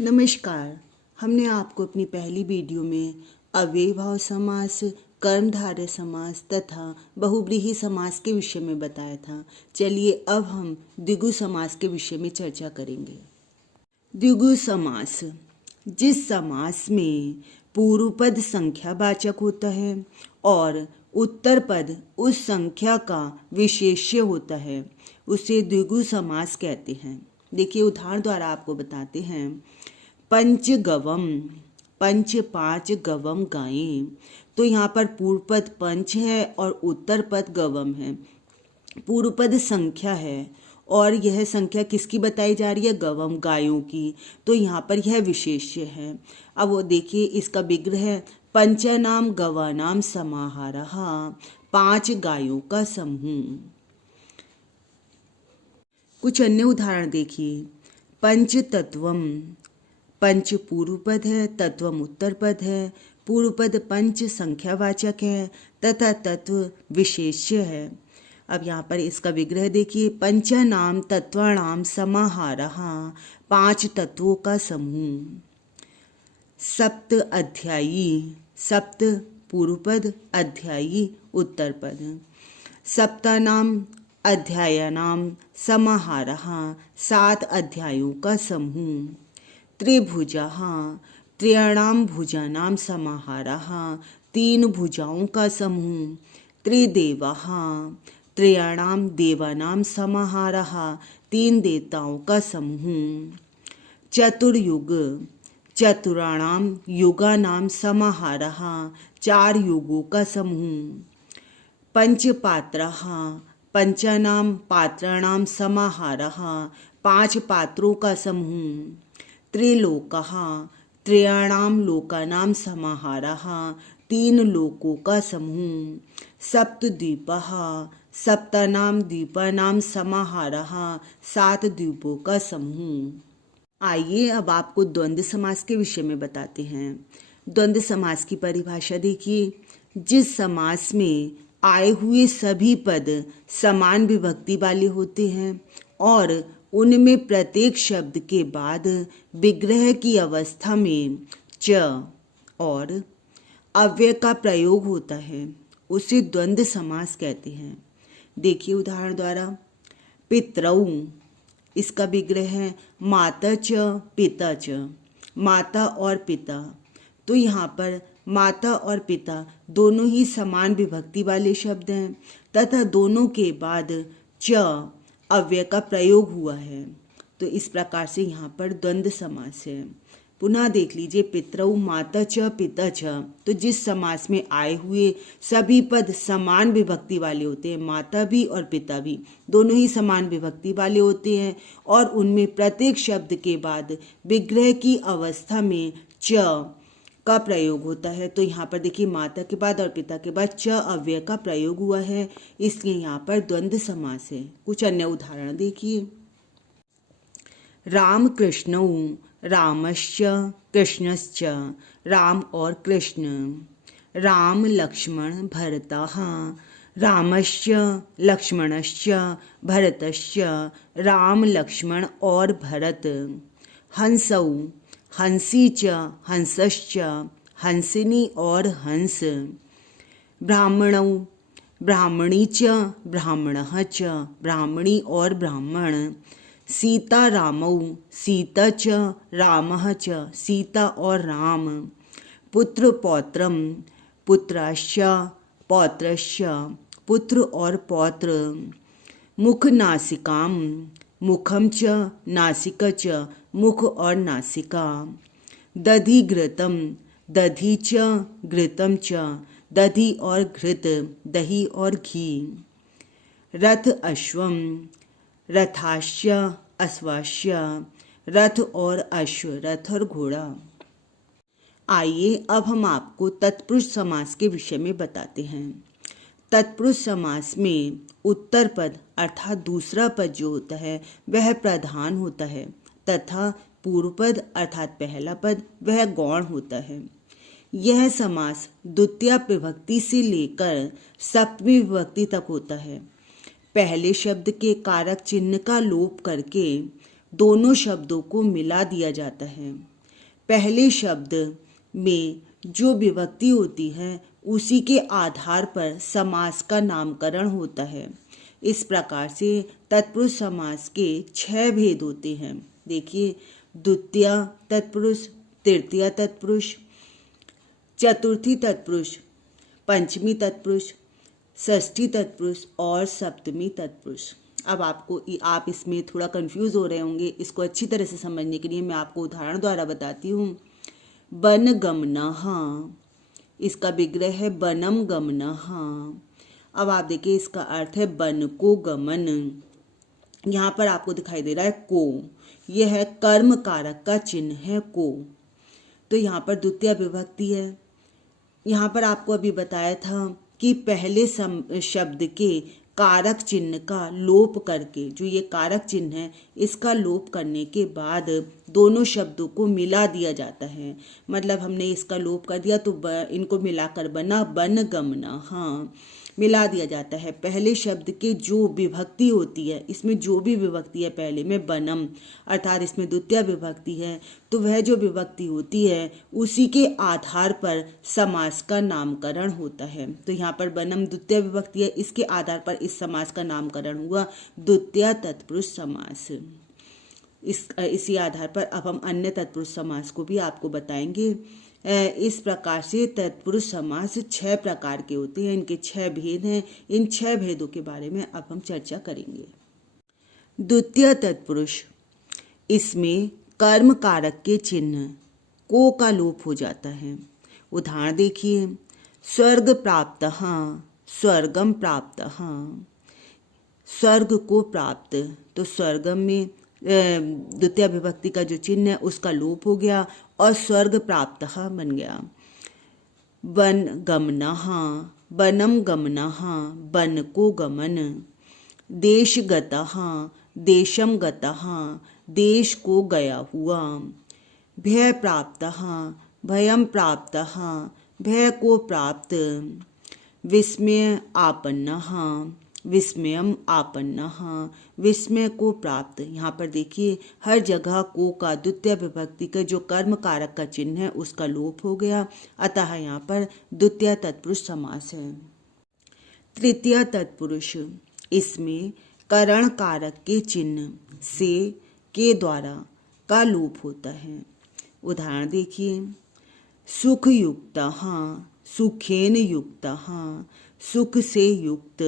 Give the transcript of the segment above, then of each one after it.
नमस्कार। हमने आपको अपनी पहली वीडियो में अव्ययभाव समास, कर्मधारय समास तथा बहुव्रीहि समास के विषय में बताया था। चलिए अब हम द्विगु समास के विषय में चर्चा करेंगे। द्विगु समास, जिस समास में पूर्व पद संख्यावाचक होता है और उत्तर पद उस संख्या का विशेष्य होता है, उसे द्विगु समास कहते हैं। देखिए उदाहरण द्वारा आपको बताते हैं। पंच गवम, पंच 5 गवम गायें। तो यहाँ पर पूर्व पद पंच है और उत्तर पद गवम है। पूर्व पद संख्या है और यह संख्या किसकी बताई जा रही है? गवम, गायों की। तो यहाँ पर यह विशेष्य है। अब वो देखिए इसका विग्रह है। पंचनाम गवानाम समाहारः, 5 गायों का समूह। कुछ अन्य उदाहरण देखिए। पंच तत्वम, पंच पूर्व पद है, तत्वम उत्तर पद है। पूर्व पद पंच संख्यावाचक है तथा तत्व विशेष्य है। अब यहाँ पर इसका विग्रह देखिए। पंचनाम तत्वानाम समाहारः, 5 तत्वों का समूह। सप्त अध्यायी, सप्त पूर्व पद, अध्यायी उत्तर पद। सप्तानाम अध्यायानाम समाहारः, 7 अध्यायों का समूह। त्रिभुजः, त्रयाणाम भुजानाम समाहारः, 3 भुजाओं का समूह। त्रिदेवः, त्रयाणाम देवानाम समाहारः, 3 देवताओं का समूह। चतुर्युग, चतुराणाम युगानाम समाहारः, 4 युगों का समूह। पंचपात्रः, पंचानाम पात्राणाम समाहारः, 5 पात्रों का समूह। त्रिलोकः, त्रयाणाम लोकानाम समाहारः, 3 लोकों का समूह। सप्तद्वीपः, सप्तानाम द्वीपानाम समाहारः, 7 द्वीपों का समूह। आइए अब आपको द्वंद्व समास के विषय में बताते हैं। द्वंद्व समास की परिभाषा देखिए। जिस समास में आए हुए सभी पद समान विभक्ति वाले होते हैं और उनमें प्रत्येक शब्द के बाद विग्रह की अवस्था में च और अव्यय का प्रयोग होता है, उसे द्वंद्व समास कहते हैं। देखिए उदाहरण द्वारा। पितरौ, इसका विग्रह है माता च पिता च, माता और पिता। तो यहाँ पर माता और पिता दोनों ही समान विभक्ति वाले शब्द हैं तथा दोनों के बाद च अव्यय का प्रयोग हुआ है। तो इस प्रकार से यहाँ पर द्वंद्व समास है। पुनः देख लीजिए। पितरौ माता च पिता च, तो जिस समास में आए हुए सभी पद समान विभक्ति वाले होते हैं, माता भी और पिता भी दोनों ही समान विभक्ति वाले होते हैं और उनमें प्रत्येक शब्द के बाद विग्रह की अवस्था में च का प्रयोग होता है। तो यहाँ पर देखिए माता के बाद और पिता के बाद च अव्यय का प्रयोग हुआ है, इसलिए यहाँ पर द्वंद्व समास है। कुछ अन्य उदाहरण देखिए। राम कृष्णौ, रामश्च कृष्णश्च, राम और कृष्ण। राम लक्ष्मण भरतः, रामश्च लक्ष्मणश्च भरतश्च, राम लक्ष्मण और भरत। हंसौ, हंसी च हंसश्च, हंसिनी और हंस। ब्राह्मणौ, ब्राह्मणी च ब्राह्मणः च, ब्राह्मणी और ब्राह्मण। सीता रामौ, सीता च रामः च, सीता और राम। पुत्र पौत्रम, पुत्राश्च पौत्रश्च, पुत्र और पौत्र। मुख नासिकाम, मुखम च नासिका च, मुख और नासिका। दधि घृतम, दधि च घृतम च, दधि और घृत, दही और घी। रथ अश्वम, रथाश्च अश्वाश्च, रथ और अश्व, रथ और घोड़ा। आइए अब हम आपको तत्पुरुष समास के विषय में बताते हैं। तत्पुरुष समास में उत्तर पद अर्थात दूसरा पद जो होता है वह प्रधान होता है तथा पूर्व पद अर्थात पहला पद वह गौण होता है। यह समास द्वितीया विभक्ति से लेकर सप्तमी विभक्ति तक होता है। पहले शब्द के कारक चिन्ह का लोप करके दोनों शब्दों को मिला दिया जाता है। पहले शब्द में जो विभक्ति होती है उसी के आधार पर समास का नामकरण होता है। इस प्रकार से तत्पुरुष समास के 6 भेद होते हैं। देखिए, द्वितीय तत्पुरुष, तृतीय तत्पुरुष, चतुर्थी तत्पुरुष, पंचमी तत्पुरुष, षष्ठी तत्पुरुष और सप्तमी तत्पुरुष। अब आप इसमें थोड़ा कंफ्यूज हो रहे होंगे। इसको अच्छी तरह से समझने के लिए मैं आपको उदाहरण द्वारा बताती हूँ। बन गमनः, इसका विग्रह है बनम गमनः। अब आप देखिए, इसका अर्थ है बन को गमन। यहाँ पर आपको दिखाई दे रहा है को, यह है कर्म कारक का चिन्ह है को, तो यहाँ पर द्वितीय विभक्ति है। यहाँ पर आपको अभी बताया था कि पहले शब्द के कारक चिन्ह का लोप करके, जो ये कारक चिन्ह है इसका लोप करने के बाद दोनों शब्दों को मिला दिया जाता है। मतलब हमने इसका लोप कर दिया तो इनको मिलाकर बना बन गमना। हाँ, मिला दिया जाता है। पहले शब्द के जो विभक्ति होती है, इसमें जो भी विभक्ति है पहले में बनम, अर्थात इसमें द्वितीय विभक्ति है, तो वह जो विभक्ति होती है उसी के आधार पर समास का नामकरण होता है। तो यहाँ पर बनम द्वितीय विभक्ति है, इसके आधार पर इस समास का नामकरण हुआ द्वितीय तत्पुरुष समास। इसी आधार पर अब हम अन्य तत्पुरुष समास को भी आपको बताएंगे। इस प्रकार से तत्पुरुष समास 6 प्रकार के होते हैं। इनके 6 भेद हैं। इन 6 भेदों के बारे में अब हम चर्चा करेंगे। द्वितीय तत्पुरुष, इसमें कर्म कारक के चिन्ह को का लोप हो जाता है। उदाहरण देखिए, स्वर्ग प्राप्तः, स्वर्गम प्राप्तः। स्वर्ग को प्राप्त, तो स्वर्गम में द्वितीय विभक्ति का जो चिन्ह है उसका लोप हो गया और स्वर्ग प्राप्तः बन गया। वन गमनः, बनम गमनः, बन को गमन। देश गतः, देशम गतः, देश को गया हुआ। भय प्राप्तः, भयम प्राप्तः, भय को प्राप्त। विस्मय आपन्नः, विस्मयम आपन्नः, विस्मय को प्राप्त। यहाँ पर देखिए, हर जगह को का द्वितीय विभक्ति का जो कर्म कारक का चिन्ह है उसका लोप हो गया, अतः यहाँ पर द्वितीय तत्पुरुष समास है। तृतीय तत्पुरुष, इसमें करण कारक के चिन्ह से के द्वारा का लोप होता है। उदाहरण देखिए, सुख युक्तः, सुखेन युक्तः, सुख से युक्त।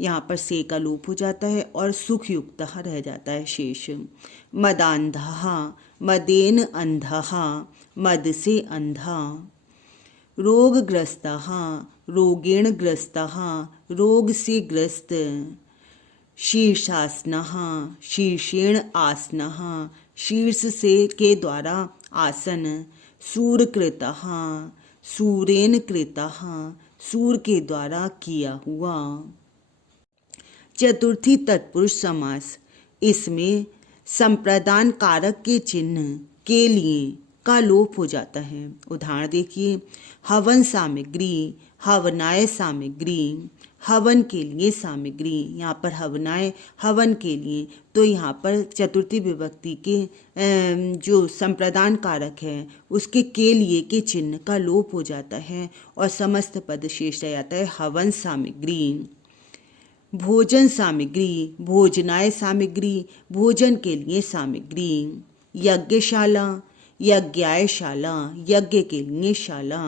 यहाँ पर से का लोप हो जाता है और सुख युक्त रह जाता है शेष। मदांधः, मदेन अंधः, मद से अंधा। रोगग्रस्तः, रोगेण ग्रस्तः, रोग से ग्रस्त। शीर्षासनः, शीर्षेण आसनः, शीर्ष से के द्वारा आसन। सूरकृतः, सूरेण कृतः, सूर के द्वारा किया हुआ। चतुर्थी तत्पुरुष समास, इसमें संप्रदान कारक के चिन्ह के लिए का लोप हो जाता है। उदाहरण देखिए, हवन सामग्री, हवनाय सामग्री। हवन के लिए सामग्री, यहाँ पर हवनाय हवन के लिए, तो यहाँ पर चतुर्थी विभक्ति के जो संप्रदान कारक है उसके के लिए के चिन्ह का लोप हो जाता है और समस्त पद शेष रह जाता है हवन सामग्री। भोजन सामग्री, भोजनाय सामग्री, भोजन के लिए सामग्री। यज्ञशाला, यज्ञायशाला, यज्ञ के लिए शाला।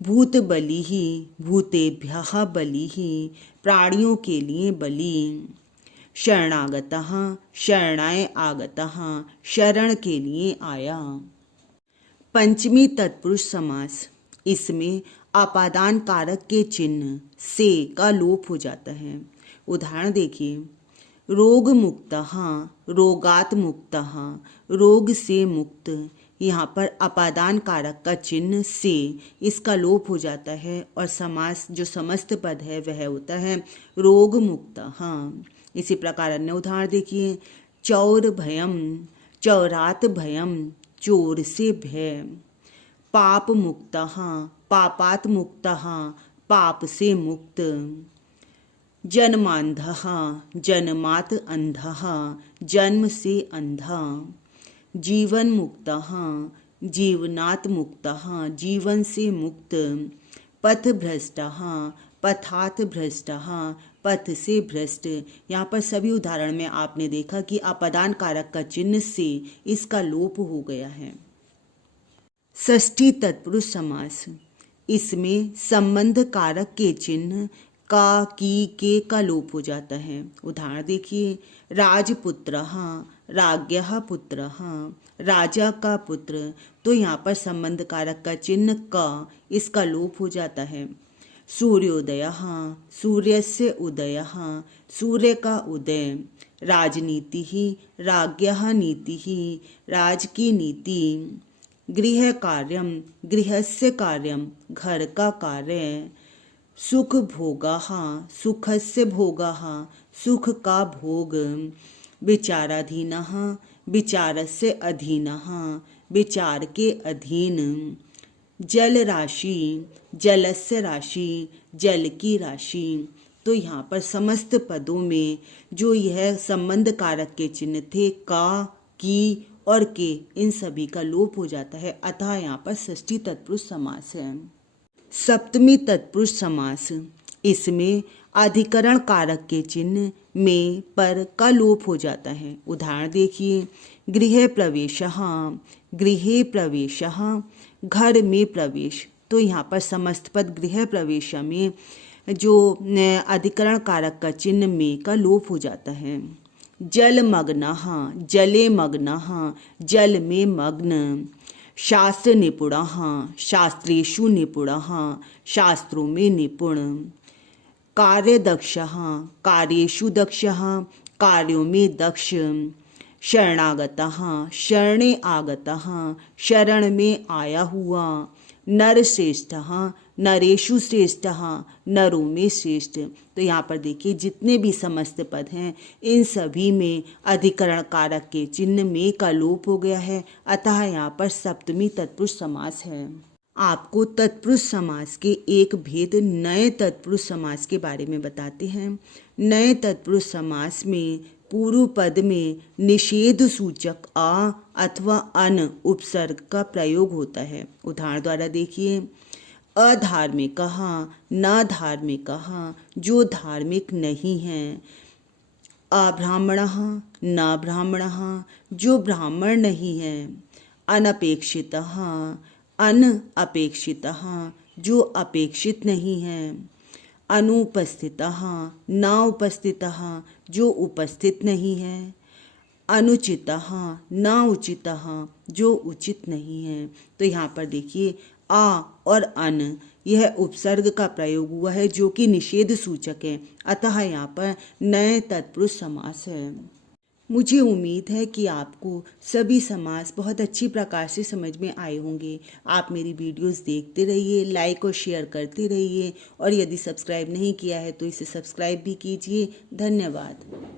भूत बलि ही, भूतेभ्यः बलि ही, प्राणियों के लिए बलि। शरणागतः, शरणाय आगतः, शरण के लिए आया। पंचमी तत्पुरुष समास, इसमें अपादान कारक के चिन्ह से का लोप हो जाता है। उदाहरण देखिए, रोग मुक्तः, रोगात मुक्तः, रोग से मुक्त। यहाँ पर अपादान कारक का चिन्ह से इसका लोप हो जाता है और समास जो समस्त पद है वह होता है रोग मुक्तः। इसी प्रकार अन्य उदाहरण देखिए, चौर भयम, चौरात भयम, चोर से भय। पाप मुक्तः, पापात मुक्तः, पाप से मुक्त। जन्मांधः जन्मात् अंधः जन्म से अंधा। जीवन मुक्तः जीवनात् मुक्तः जीवन से मुक्त। पथ भ्रष्टः पथात भ्रष्टः पथ से भ्रष्ट। यहाँ पर सभी उदाहरण में आपने देखा कि अपदान कारक का चिन्ह से इसका लोप हो गया है। षष्ठी तत्पुरुष समास, इसमें संबंध कारक के चिन्ह का, की, के का लोप हो जाता है। उदाहरण देखिए, राजपुत्रः राज्ञः पुत्रः राजा का पुत्र। तो यहाँ पर संबंध कारक का चिन्ह का, इसका लोप हो जाता है। सूर्योदयः सूर्यस्य उदयः सूर्य का उदय। राजनीतिः राज्ञः नीतिः राज की नीति। गृह कार्यम गृहस्य कार्यम घर का कार्य। सुख भोगः सुखस्य भोगः सुख का भोग। विचाराधीनः विचारस्य अधीनः विचार के अधीन। जल राशि जलस्य राशि जल की राशि। तो यहाँ पर समस्त पदों में जो यह संबंध कारक के चिन्ह थे का, की और के, इन सभी का लोप हो जाता है, अतः यहाँ पर षष्ठी तत्पुरुष समास है। सप्तमी तत्पुरुष समास, इसमें अधिकरण कारक के चिन्ह में पर का लोप हो जाता है। उदाहरण देखिए, गृह प्रवेशः गृहे प्रवेशः घर में प्रवेश। तो यहाँ पर समस्त पद गृह प्रवेश में जो अधिकरण कारक का चिन्ह में का लोप हो जाता है। जलमग्नः जले मग्नः जल में मग्न। शास्त्र निपुणः शास्त्रेषु निपुणः शास्त्रों में निपुण। कार्यदक्षः कार्येषु दक्षः कार्यों में दक्ष। शरणागतः शरणे आगतः शरण में आया हुआ। नरश्रेष्ठः नरेषु श्रेष्ठः नरों में श्रेष्ठ। तो यहाँ पर देखिए, जितने भी समस्त पद हैं इन सभी में अधिकरण कारक के चिन्ह में का लोप हो गया है, अतः यहाँ पर सप्तमी तत्पुरुष समास है। आपको तत्पुरुष समास के एक भेद नए तत्पुरुष समास के बारे में बताते हैं। नए तत्पुरुष समास में पूर्व पद में निषेध सूचक आ अथवा अन उपसर्ग का प्रयोग होता है। उदाहरण द्वारा देखिए, अधार्मिकः न धार्मिकः जो धार्मिक नहीं है। अब्राह्मणः न ब्राह्मणः जो ब्राह्मण नहीं है। अनपेक्षितः अनअपेक्षितः जो अपेक्षित नहीं है। अनुपस्थितः न उपस्थितः जो उपस्थित नहीं है। अनुचितः न उचितः जो उचित नहीं है। तो यहाँ पर देखिए, आ और अन यह उपसर्ग का प्रयोग हुआ है जो कि निषेध सूचक है, अतः यहाँ पर नए तत्पुरुष समास है। मुझे उम्मीद है कि आपको सभी समास बहुत अच्छी प्रकार से समझ में आए होंगे। आप मेरी वीडियोस देखते रहिए, लाइक और शेयर करते रहिए, और यदि सब्सक्राइब नहीं किया है तो इसे सब्सक्राइब भी कीजिए। धन्यवाद।